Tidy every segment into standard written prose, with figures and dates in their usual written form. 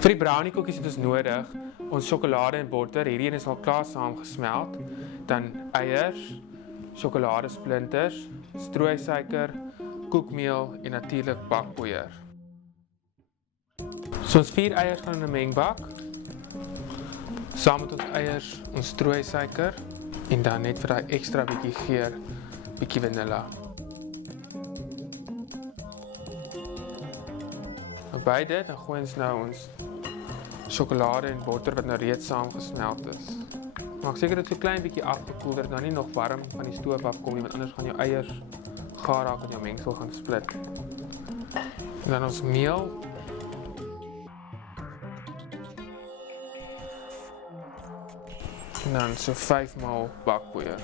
Vir die brownie koekies het ons nodig ons sjokolade en botter. Hierdie een is al klaar saamgesmelt. Dan eiers, sjokoladesplinters, strooisuiker, koekmeel en natuurlik bakpoeier. So ons 4 eiers gaan in 'n mengbak. Saam met ons eiers, ons strooisuiker en dan net vir daai ekstra bietjie geur, bietjie vanilla. By dit dan gooi ons nou ons sjokolade en botter wat nou reeds saamgesmelt is. Maak seker dat dit so klein bietjie afgekoel dat dit nou nie nog warm van die stoof afkom nie, want anders gaan jou eiers gaar raak en jou mengsel gaan split. En dan ons meel. En dan so 5 maal bakpoeier.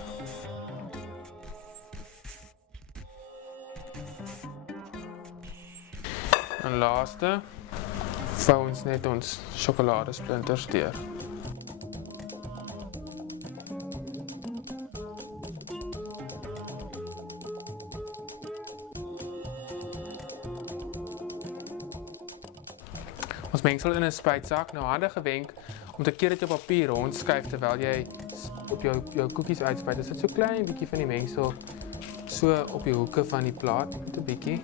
En laaste, vou ons net ons sjokoladesplinters deur. Ons mengsel in 'n spuitsak. Nou handige wenk om te keer dat jy op papier rondskuif terwyl jy op jou koekies uitspuit. Dit sit so klein bietjie van die mengsel so op die hoeke van die plaat, net 'n bietjie.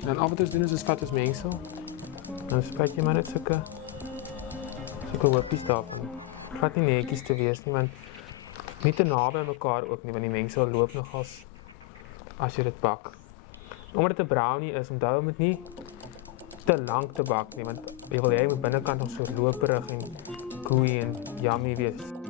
En dan al wat ons doen is ons vat ons mengsel. Dan spuit jy maar net sulke hoopies daarvan. Dit vat nie netjies te wees nie, want nie te naby aan mekaar ook nie, want die mengsel loop nogals as jy dit bak. Omdat dit 'n brownie is, onthou moet nie te lank te bak nie, want jy wil hê moet binnekant nog so loperig en gooey en yummy wees.